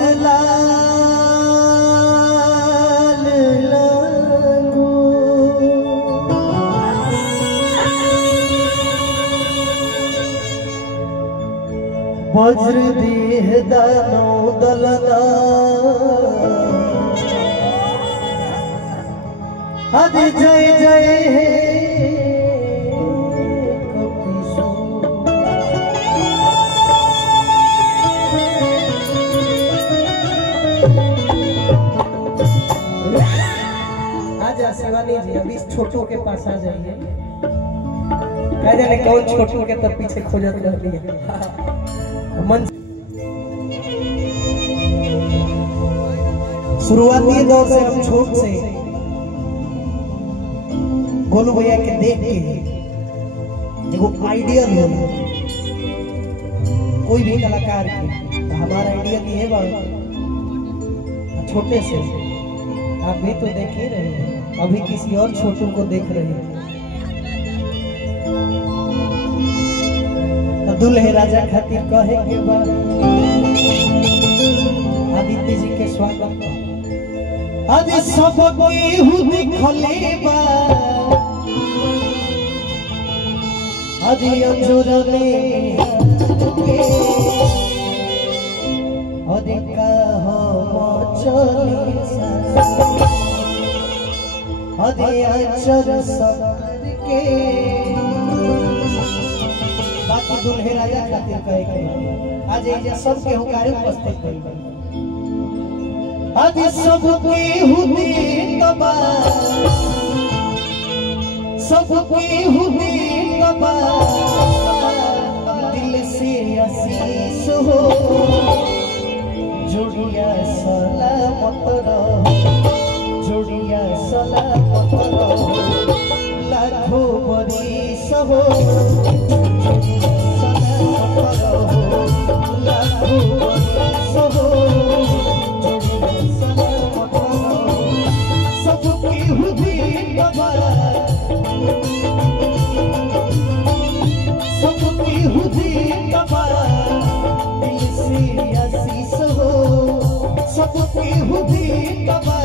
हर लाल लागो वज्र देह दानो दलना हरि जय जय हे शिवानी जी अभी छोटू के पास आ जाइए। कह जाने कौन छोटू के तब पीछे खोजत रहती है। मन शुरुआती दौर से हम छोट से गोलू भैया के देख के एगो आइडियल हो कोई भी कलाकार के तो हमारा आइडियल ये बा छोटे से आप भी तो देख ही रहे हैं, अभी किसी और छोटू को देख रहे हैं। दुल्हे राजा खातिर कहे के बाद आदित्य जी के स्वागत आज सब केहू दिखले बा आज अंजुरले अधिका हम चली अचर सबर के बाकी दुल्हे राजा खातिर कहे के आज ये सब के हुकार उपस्थित भइल आज सब के हुदी तबा सब के हुदी तबा दिल से आशीष हो जोड़िया सलामत रहो जोड़िया सलामत रहो लाखों बरिस हो सलामत रहो लाखों बरिस हो जोड़िया सलामत रहो सबकी हुदी तबा सबकी हुदी तबा दिल से आशीष हो सबकी हुदी तबा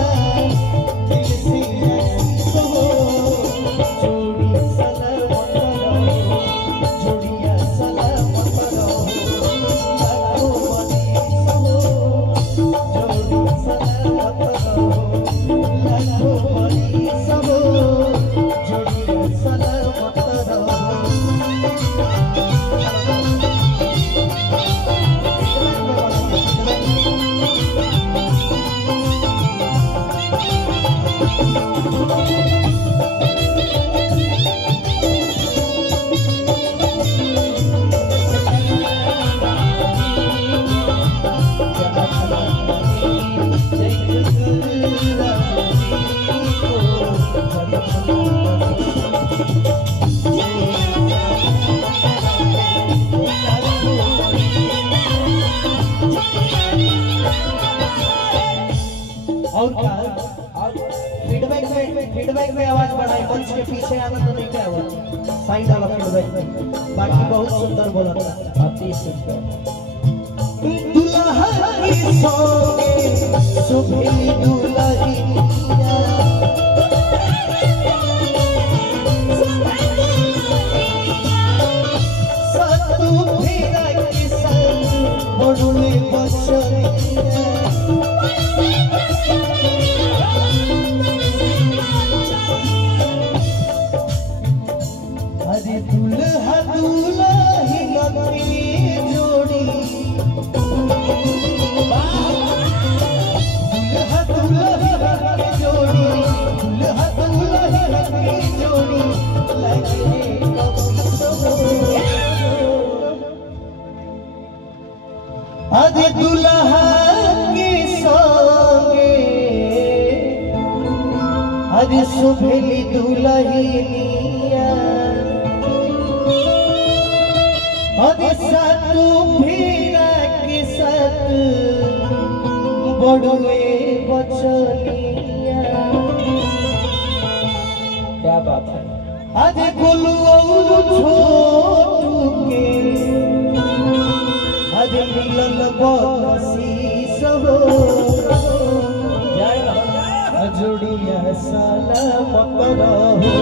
फीडबैक में आवाज बढ़ाई मंच के पीछे आना तो नहीं क्या आवाज साइड वाला फीडबैक में बाकी बहुत सुंदर बोला था अति सुंदर दुल्हा की सोने सुभेली दुल्हनिया सतु फेरा के संग बड़ुले बचनिया दुल्हा दुल्हन की जोड़ी दुल्हा दुल्हन की जोड़ी दुल्हा दुल्हन की जोड़ी लगे आज दुल्हा के संगे आज सुभेली दुल्हनिया अरे सातु फेरा के साथ बड़ुए बचनिया क्या बात है आज गोलू और छोटू के आज मिलन बसी सब हो जोड़िया सलामत रहो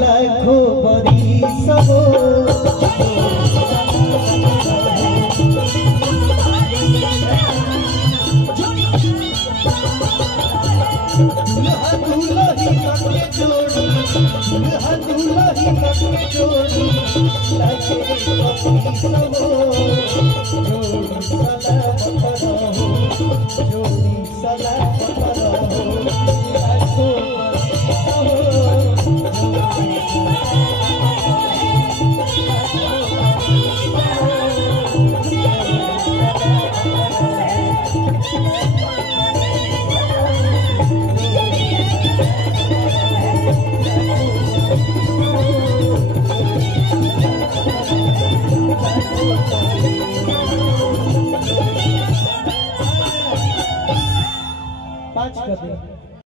लाखों बरिस हो दुल्हन के जोड़ी दुल्हन के जोड़ी लागे बरिस हो जोड़ी सलामत रहो जोड़ी सलामत रहो लाखों पाँच कर दे।